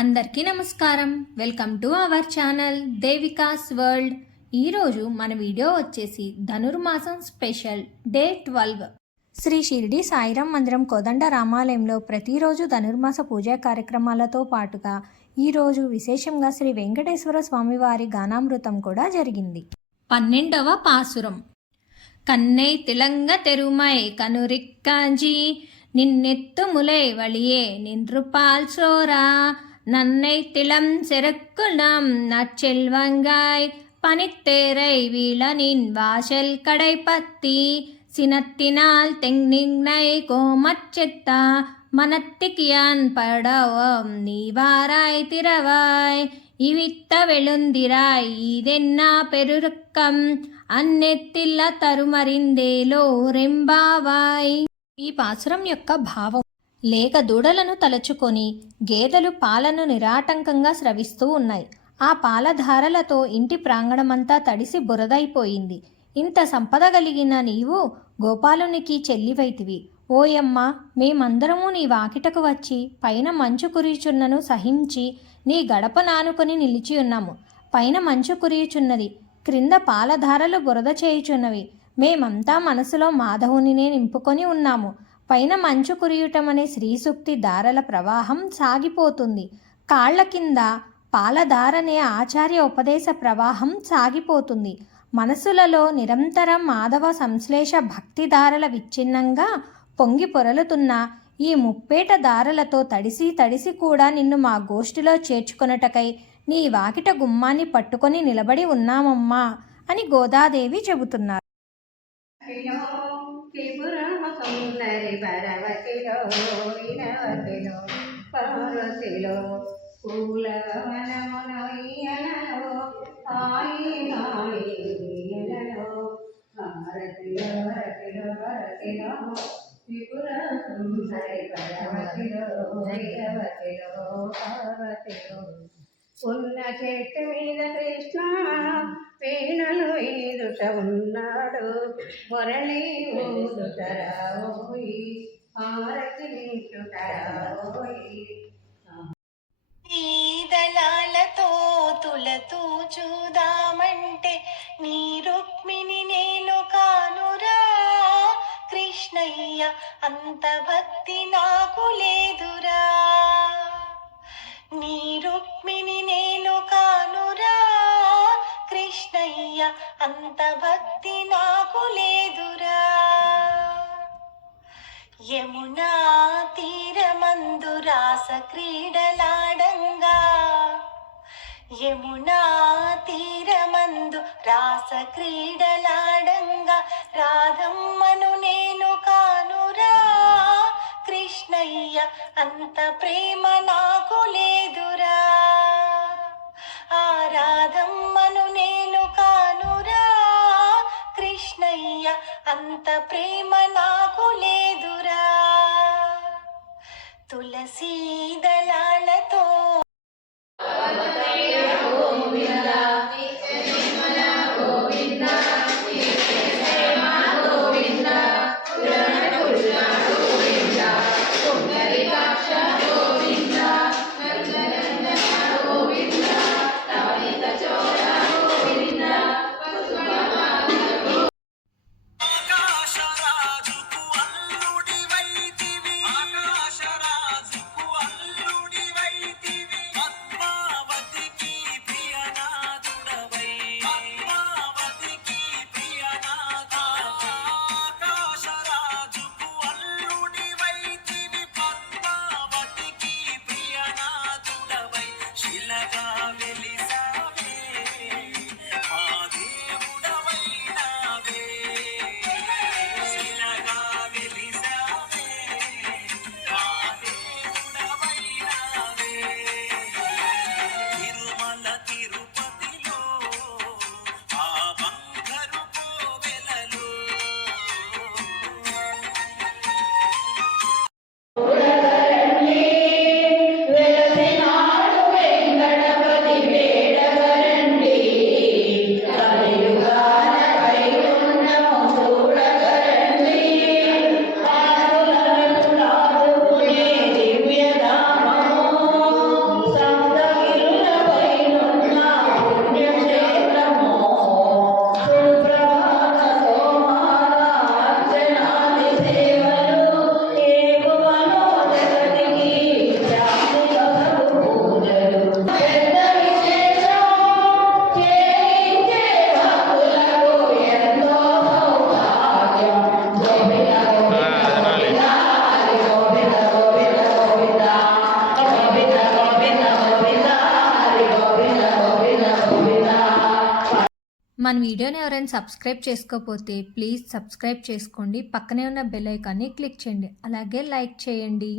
అందరికీ నమస్కారం. Welcome to our channel దేవికాస్ world. ఈరోజు మన వీడియో వచ్చేసి ధనుర్మాసం స్పెషల్ డే 12. శ్రీ షిరిడి సాయిరాం మందిరం కోదండ రామాలయంలో ప్రతిరోజు ధనుర్మాస పూజా కార్యక్రమాలతో పాటుగా ఈరోజు విశేషంగా శ్రీ వెంకటేశ్వర స్వామివారి గానామృతం కూడా జరిగింది. 12వ పాసురం. కన్నై తిలంగ తెరుమై కనురిక్కాంజీ నిన్నెత్తు ములై వళియే నిన్றுపాల్ சோரா நன்னை திளம் செருக்குணம் நற்செல்வங்காய் பனித்தேரை வீழனின் வாசல் கடைப்பத்தி சினத்தினால் தென்னிங்னை கோமச்செத்தா மனத்திக்கியான் படவம் நீவாராய் திரவாய் ఇవిత్త వెళుందిరాయ్ ఇదెన్నా పెరురక్కం అన్నెత్తిల్ల తరుమరిందేలో రెంబావాయ్. ఈ పాసురం యొక్క భావం: లేక దూడలను తలుచుకొని గేదెలు పాలను నిరాటంకంగా స్రవిస్తూ ఉన్నాయి. ఆ పాలధారలతో ఇంటి ప్రాంగణమంతా తడిసి బురదైపోయింది. ఇంత సంపద కలిగిన నీవు గోపాలునికి చెల్లివైతివి. ఓయమ్మ, మేమందరము నీ వాకిటకు వచ్చి పైన మంచు కురియుచున్నను సహించి నీ గడప నానుకొని నిలిచి ఉన్నాము. పైన మంచు కురియుచున్నది, క్రింద పాలధారలు బురద చేయుచున్నవి. మేమంతా మనసులో మాధవునినే నింపుకొని ఉన్నాము. పైన మంచు కురియుటమనే శ్రీసూక్తి దారల ప్రవాహం సాగిపోతుంది. కాళ్ల కింద పాలధారనే ఆచార్య ఉపదేశ ప్రవాహం సాగిపోతుంది. మనసులలో నిరంతరం మాధవ సంశ్లేష భక్తిధారల విచ్ఛిన్నంగా పొంగి పొరలుతున్న ఈ ముప్పేట దారలతో తడిసి తడిసి కూడా నిన్ను మా గోష్ఠిలో చేర్చుకొనుటకై నీ వాకిట గుమ్మాన్ని పట్టుకొని నిలబడి ఉన్నామమ్మా అని గోదాదేవి చెబుతున్నారు. ఉన్న చెట్టు మీద కృష్ణ వీణలు ఈదుట ఉన్నాడు, మురళి ఊదుటరావోయి హారతి నీచుటరావోయి. ఈదలాలతో తులతూ చూదామంటే నీ రుక్మిణి నేను కానురా కృష్ణయ్య, అంత భక్తి నాకు లేదురా. నీ రుక్మిణి నేను కానురా కృష్ణయ్య, అంత భక్తి నాకు లేదురా. యమునా తీరమందు రాస క్రీడలాడంగా, యమునా తీరమందు రాస క్రీడలాడంగా రాధమ్మను నేను కానురా కృష్ణయ్య, అంత ప్రేమ నాకు లేదురా. ఆ రాధమ్మను నేను కానురా కృష్ణయ్య, అంత ప్రేమ నాకు లేదురా. తులసీ దళాలతో ఆకాశరాజుకు అల్లుడి మన వీడియోని ఎవరైనా సబ్స్క్రైబ్ చేసుకోకపోతే ప్లీజ్ సబ్స్క్రైబ్ చేసుకోండి. పక్కనే ఉన్న బెల్ ఐకాన్ని క్లిక్ చేయండి. అలాగే లైక్ చేయండి.